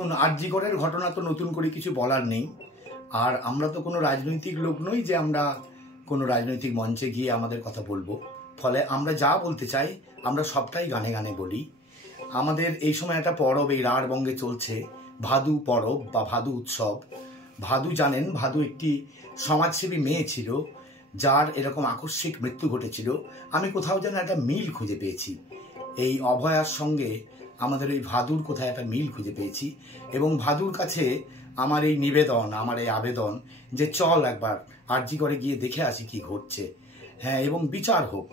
দেখুন, আরজিকরের ঘটনা তো নতুন করে কিছু বলার নেই। আর আমরা তো কোনো রাজনৈতিক লোক নই যে আমরা কোনো রাজনৈতিক মঞ্চে গিয়ে আমাদের কথা বলবো। ফলে আমরা যা বলতে চাই আমরা সবটাই গানে গানে বলি। আমাদের এই সময় একটা পরব এই রাঢ়বঙ্গে চলছে, ভাদু পরব বা ভাদু উৎসব। ভাদু জানেন, ভাদু একটি সমাজসেবী মেয়ে ছিল যার এরকম আকস্মিক মৃত্যু ঘটেছিল। আমি কোথাও যেন একটা মিল খুঁজে পেয়েছি এই অভয়ার সঙ্গে, আমাদের ওই ভাদুর কোথায় একটা মিল খুঁজে পেয়েছি। এবং ভাদুর কাছে আমার এই নিবেদন, আমার এই আবেদন যে চল একবার আরজিকরে গিয়ে দেখে আসি কি ঘটছে। হ্যাঁ, এবং বিচার হোক,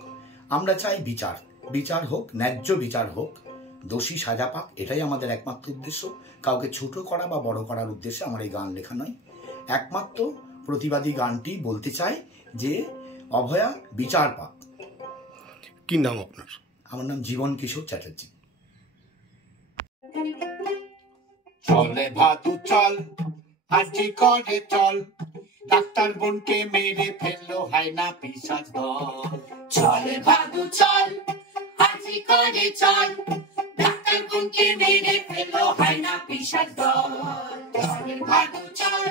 আমরা চাই বিচার হোক, ন্যায্য বিচার হোক, দোষী সাজা পাক, এটাই আমাদের একমাত্র উদ্দেশ্য। কাউকে ছোট করা বা বড় করার উদ্দেশ্যে আমার এই গান লেখা নয়। একমাত্র প্রতিবাদী গানটি বলতে চাই যে অভয়া বিচার পাক। কি নাম আপনার? আমার নাম জীবন কিশোর চ্যাটার্জি। চলে ভাদু চল, আরজিকরে চল, ডাক্তার বোনকে মেরে ফেললো হায়না পিশাচ দল। চলে ভাদু চল, আরজিকরে চল, ডাক্তার বোনকে মেরে ফেললো হায়না পিশাচ দল। চলে ভাদু চল,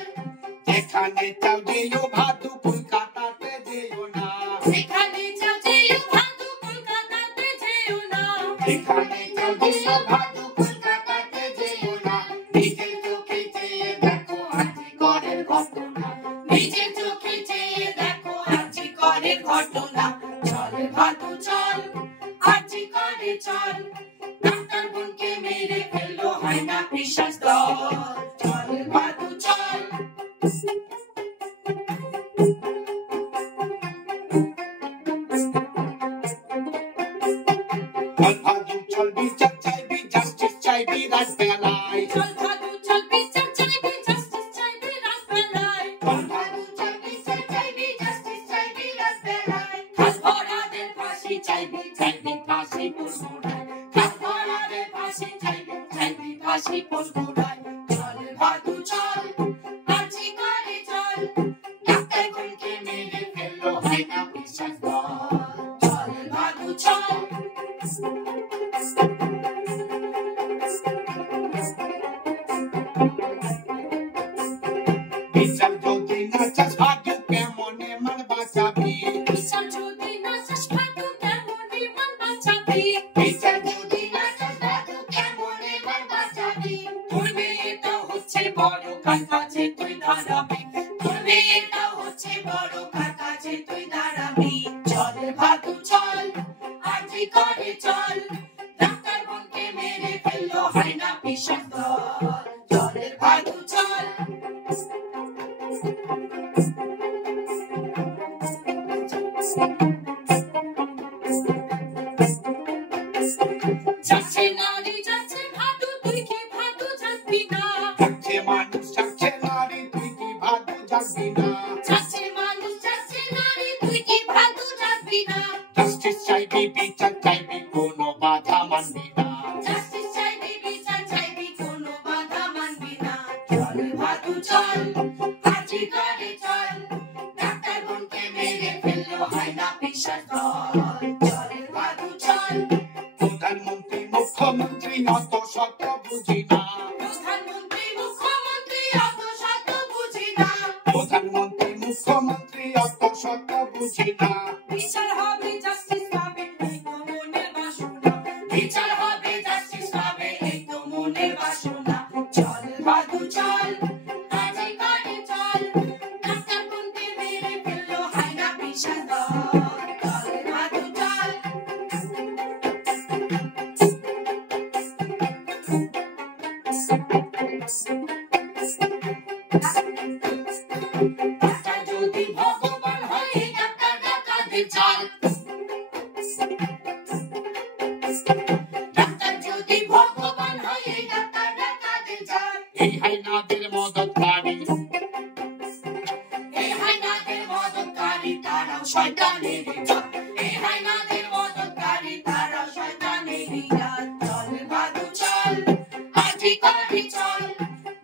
যেখানে চাও যেও ভাদু, কলকাতাতে যেও না। যেখানে চাও যেও ভাদু, কলকাতাতে যেও না। যেখানে চাও যেও ভাদু, কলকাতাতে যেও না। নিজের চোখে চেয়ে দেখো আরজিকরের ঘটনা, নিজের চোখে চেয়ে দেখো আরজিকরের ঘটনা। চলে ভাদু চল, আরজিকরে চল, ডাক্তার বোনকে মেরে ফেললো হায়না পিশাচ দল। চলে ভাদু চল। চল ভাদু চল, বিচার চাইবি, জাস্টিস চাইবি রাজবেলায়। চল ভাদু চল, বিচার চাইবি, জাস্টিস চাইবি রাজবেলায়। চল ভাদু চল, বিচার চাইবি, জাস্টিস চাইবি রাজবেলায়। খাস ভরাদের ফাঁসি চাইবি, চাইবি ফাঁসি পুরোটায়। খাস ভরাদের ফাঁসি চাইবি, চাইবি ফাঁসি পুরোটায়। চল ভাদু চল, আরজিকরে চল, ডাক্তার বোনকে মেরে ফেললো হায়না পিশাচ দল। চল ভাদু চল। বিচার যদি না চাস ভাদু, কেমনে মন বাঁচাবি? বিচার যদি না চাস ভাদু, কেমনে মন বাঁচাবি? বিচার যদি না চাস ভাদু, কেমনে মন বাঁচাবি? তোর মেয়েটা হচ্ছে বড়, কার কাছে তুই দাঁড়াবি? তোর মেয়েটা হচ্ছে বড়, কার কাছে তুই দাঁড়াবি? চল ভাদু চল, আরজিকরে চল, ডাক্তার বোনকে মেরে ফেললো হায়না পিশাচ দল। চল ভাদু চল। যাচ্ছে নারী যাচ্ছে ভাদু, তুই কি ভাদু যাবি না? যাচ্ছে মানুষ যাচ্ছে নারী, তুই কি ভাদু যাবি না? যাচ্ছে মানুষ যাচ্ছে নারী, তুই কি ভাদু যাবি না? জাস্টিস চাইবি, বিচার চাইবি, কোনো বাধা মানবি না। জাস্টিস চাইবি, বিচার চাইবি, কোনো বাধা মানবি না। চল ভাদু চল, আরজিকরে চল, ডাক্তার বোনকে মেরে ফেললো হায়না পিশাচ দল। চল ভাদু চল। প্রধানমন্ত্রী মুখ্যমন্ত্রী অত শত বুঝি না। প্রধানমন্ত্রী মুখ্যমন্ত্রী অত শত বুঝি না। প্রধানমন্ত্রী মুখ্যমন্ত্রী অত শত বুঝি না। বিচার হবে, জাস্টিস পাবে, এই তো মনের বাসনা। বিচার হবে, জাস্টিস পাবে, এই তো মনের বাসনা। চল ভাদু চল, আরজিকরে চল, ডাক্তার বোনকে মেরে ফেললো হায়না পিশাচ দল। চল ভাদু চল। ডাক্তার যদি ভগবান হয়, এই ডাক্তার ডাকাদের চাল। ডাক্তার যদি ভগবান হয়, এই ডাক্তার ডাকাদের চাল। এই হায়নাদের মদতকারী, এই হায়নাদের মদতকারী, তারাও শয়তানেরই জাত। এই হায়নাদের মদতকারী, তারাও শয়তানেরই জাত। চল ভাদু চল, আরজিকরে চল,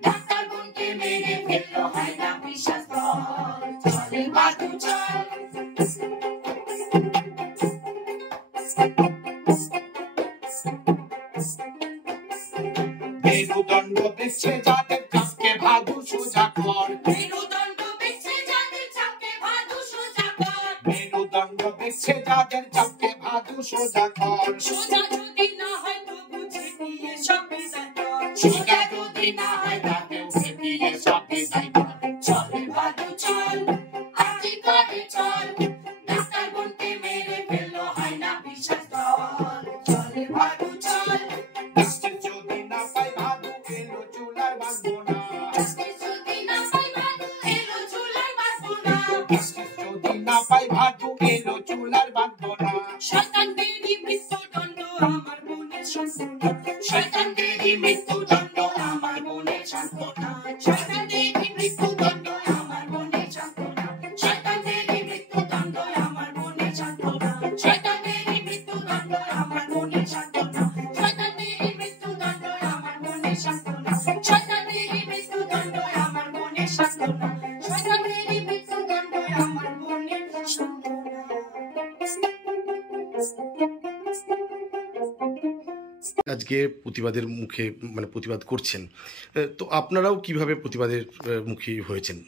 ডাক্তার বোনকে মেরে ফেললো হায়না পিশাচ দল। চল ভাদু চল। মেরুদণ্ড বেছে যাদের চাপকে ভাদু সোজা কর মেরুদণ্ড বেছে যাদের চাপকে ভাদু সোজা কর মেরুদণ্ড বেছে যাদের চাপকে ভাদু সোজা কর সোজা যদি না হয় তো বুঝে দিয়ে সব বিদায় কর সোজা যদি না হয় তাকে উঠে দিয়ে সব বিদায় কর চল ভাদু চল আজি করে চল ডাক্তার বনতে মেরে ফেললো হয় না বিশ্বাস দল চল ভাদু চল জাস্টিস যদি না পাই ভাদু এলো চুলার বাঁধবো না জাস্টিস যদি না পাই ভাদু এলো চুলার বাঁধবো না জাস্টিস যদি না পাই ভাদু এলো চুলার বাঁধবো না শয়তানদেরই মৃত্যুদণ্ড আমার বোনের সান্ত্বনা শয়তানদেরই মৃত্যুদণ্ড আমার বোনের সান্ত্বনা শয়তানদেরই মৃত্যুদণ্ড আমার বোনের সান্ত্বনা শয়তানদেরই মৃত্যুদণ্ড আমার বোনের সান্ত্বনা শয়তানদেরই মৃত্যুদণ্ড আমার বোনের সান্ত্বনা শয়তানদেরই মৃত্যুদণ্ড আমার বোনের সান্ত্বনা শয়তানদেরই মৃত্যুদণ্ড আমার বোনের সান্ত্বনা শয়তানদেরই মৃত্যুদণ্ড আমার বোনের সান্ত্বনা। আজকে প্রতিবাদের মুখে মানে প্রতিবাদ করছেন, তো আপনারাও কিভাবে প্রতিবাদের মুখী হয়েছেন?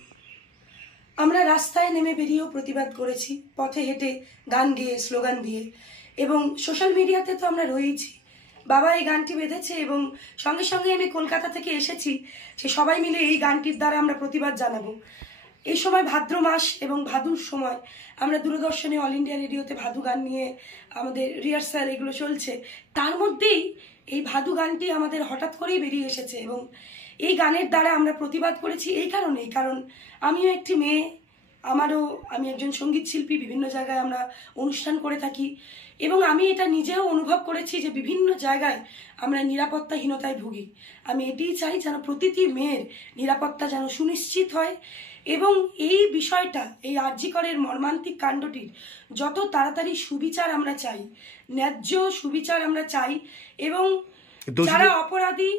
আমরা রাস্তায় নেমে বেরিয়েও প্রতিবাদ করেছি, পথে হেঁটে, গান গেয়ে, স্লোগান দিয়ে, এবং সোশ্যাল মিডিয়াতে তো আমরা রয়েছি। বাবা এই গানটি বেঁধেছে এবং সঙ্গে সঙ্গে আমি কলকাতা থেকে এসেছি যে সবাই মিলে এই গানটির দ্বারা আমরা প্রতিবাদ জানাবো। এই সময় ভাদ্র মাস এবং ভাদুর সময় আমরা দূরদর্শনে, অল ইন্ডিয়া রেডিওতে ভাদু গান নিয়ে আমাদের রিহার্সাল এগুলো চলছে। তার মধ্যেই এই ভাদু গানটি আমাদের হঠাৎ করেই বেরিয়ে এসেছে এবং এই গানের দ্বারা আমরা প্রতিবাদ করেছি এই কারণেই, কারণ আমিও একটি মেয়ে, আমি একজন সঙ্গীত শিল্পী, বিভিন্ন জায়গায় আমরা অনুষ্ঠান করে থাকি এবং আমি এটা নিজেও অনুভব করেছি যে বিভিন্ন জায়গায় আমরা নিরাপত্তাহীনতায় ভুগি। আমি এটিই চাই যেন প্রতিটি মেয়ের নিরাপত্তা যেন সুনিশ্চিত হয় এবং এই বিষয়টা, এই আরজি করের মর্মান্তিক কাণ্ডটির যত তাড়াতাড়ি সুবিচার আমরা চাই, ন্যায্য সুবিচার আমরা চাই এবং যারা অপরাধী,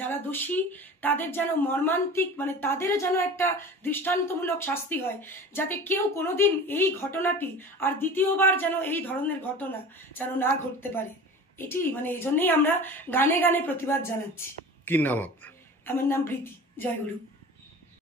যারা দোষী, তাদের যেন মর্মান্তিক, মানে তাদেরও যেন একটা দৃষ্টান্তমূলক শাস্তি হয়, যাতে কেউ কোনোদিন এই ঘটনাটি আর দ্বিতীয়বার যেন এই ধরনের ঘটনা যেন না ঘটতে পারে। এটি এই জন্যই আমরা গানে গানে প্রতিবাদ জানাচ্ছি। কি নাম আপনার? আমার নাম প্রীতি। জয় গুরু।